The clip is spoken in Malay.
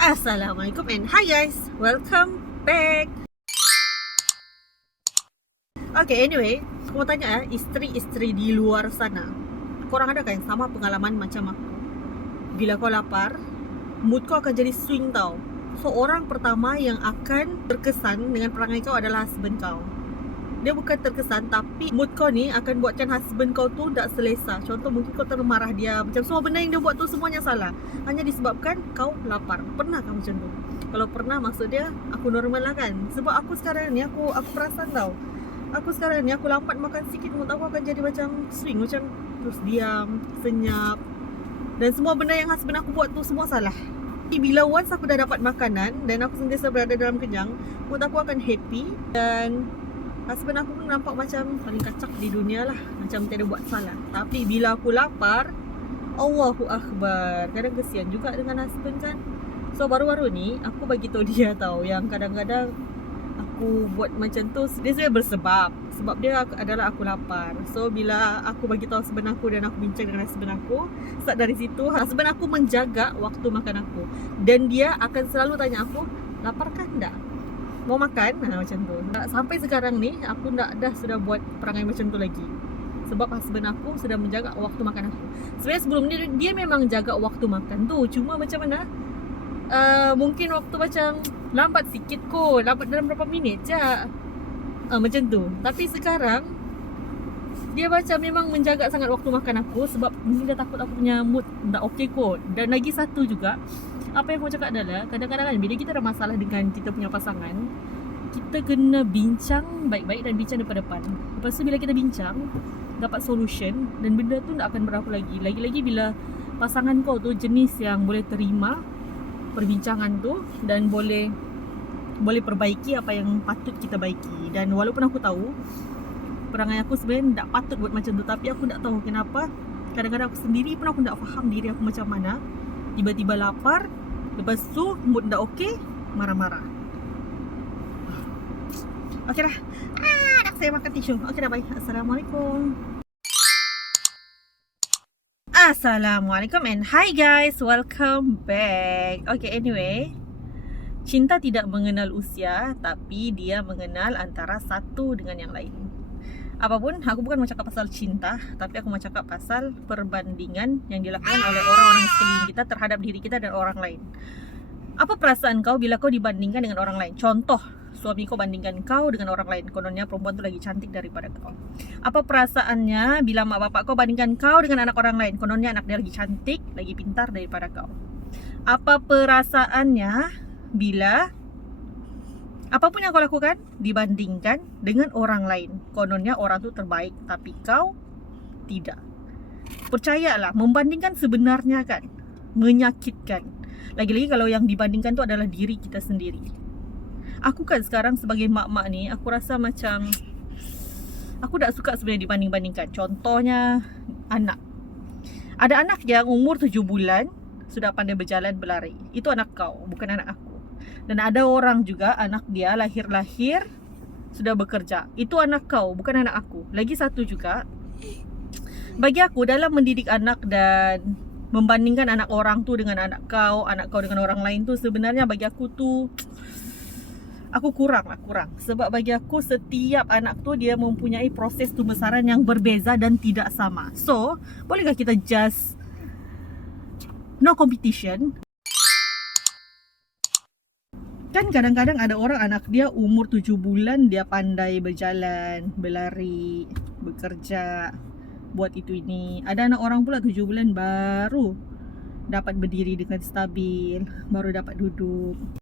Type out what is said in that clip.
Assalamualaikum and hi guys, welcome back. Okay, anyway, aku tanya eh, isteri-isteri di luar sana, korang ada kan yang sama pengalaman macam aku? Bila kau lapar, mood kau akan jadi swing tau. So, orang pertama yang akan terkesan dengan perangai kau adalah husband kau. Dia bukan terkesan tapi mood kau ni akan buatkan husband kau tu tak selesa. Contoh mungkin kau termarah dia. Macam semua benda yang dia buat tu semuanya salah. Hanya disebabkan kau lapar. Pernah kan macam tu? Kalau pernah maksud dia aku normal lah kan. Sebab aku sekarang ni aku aku perasan tau. Aku sekarang ni aku lambat makan sikit mood aku akan jadi macam swing macam terus diam, senyap. Dan semua benda yang husband aku buat tu semua salah. Bila once aku dah dapat makanan dan aku sentiasa berada dalam kenyang, mood aku akan happy dan husband aku pun nampak macam paling kacak di dunia lah. Macam tiada buat salah. Tapi bila aku lapar Allahu Akbar. Kadang kesian juga dengan husband kan. So baru-baru ni Aku bagi tahu dia tau Yang kadang-kadang Aku buat macam tu Dia sebenarnya bersebab. Sebab dia adalah aku lapar. So bila aku bagi tahu husband aku Dan aku bincang dengan husband aku Start dari situ Husband aku menjaga waktu makan aku. Dan dia akan selalu tanya aku Lapar kan tak? Mau makan? Ha, macam tu. Sampai sekarang ni aku tak dah sudah buat perangai macam tu lagi. Sebab husband aku sudah menjaga waktu makan aku. Sebenarnya sebelum ni dia memang jaga waktu makan tu. Cuma macam mana uh, mungkin waktu macam lambat sikit kot. Lambat dalam berapa minit je uh, macam tu. Tapi sekarang dia macam memang menjaga sangat waktu makan aku sebab mungkin dia takut aku punya mood tak okey kot. Dan lagi satu juga apa yang aku cakap adalah kadang-kadang kan bila kita ada masalah dengan kita punya pasangan kita kena bincang baik-baik dan bincang depan depan. Lepas tu bila kita bincang dapat solution dan benda tu tak akan berlaku lagi. Lagi-lagi bila pasangan kau tu jenis yang boleh terima perbincangan tu dan boleh boleh perbaiki apa yang patut kita baiki. Dan walaupun aku tahu perangai aku sebenarnya tak patut buat macam tu. Tapi aku tak tahu kenapa. Kadang-kadang aku sendiri pun aku tak faham diri aku macam mana. Tiba-tiba lapar lepas tu mood tak okey marah-marah. Okey dah. Ah, nak saya makan tisu. Okey dah bye. Assalamualaikum. Assalamualaikum and hi guys, welcome back. Okay, anyway, cinta tidak mengenal usia, tapi dia mengenal antara satu dengan yang lain. Apapun, aku bukan mau cakap pasal cinta, tapi aku mau cakap pasal perbandingan yang dilakukan oleh orang-orang sekeliling kita terhadap diri kita dan orang lain. Apa perasaan kau bila kau dibandingkan dengan orang lain? Contoh, suami kau bandingkan kau dengan orang lain. Kononnya perempuan tu lagi cantik daripada kau. Apa perasaannya bila mak bapak kau bandingkan kau dengan anak orang lain? Kononnya anak dia lagi cantik, lagi pintar daripada kau. Apa perasaannya bila apapun yang kau lakukan dibandingkan dengan orang lain? Kononnya orang tu terbaik tapi kau tidak. Percayalah, membandingkan sebenarnya kan menyakitkan. Lagi-lagi kalau yang dibandingkan tu adalah diri kita sendiri. Aku kan sekarang sebagai mak-mak ni, aku rasa macam aku tak suka sebenarnya dibanding-bandingkan. Contohnya anak. Ada anak yang umur 7 bulan sudah pandai berjalan berlari. Itu anak kau, bukan anak aku. Dan ada orang juga anak dia lahir-lahir sudah bekerja. Itu anak kau, bukan anak aku. Lagi satu juga bagi aku dalam mendidik anak dan membandingkan anak orang tu dengan anak kau, anak kau dengan orang lain tu sebenarnya bagi aku tu aku kurang lah kurang sebab bagi aku setiap anak tu dia mempunyai proses pembesaran yang berbeza dan tidak sama so bolehkah kita just no competition kan kadang-kadang ada orang anak dia umur 7 bulan dia pandai berjalan, berlari, bekerja, buat itu ini. Ada anak orang pula 7 bulan baru dapat berdiri dengan stabil, baru dapat duduk.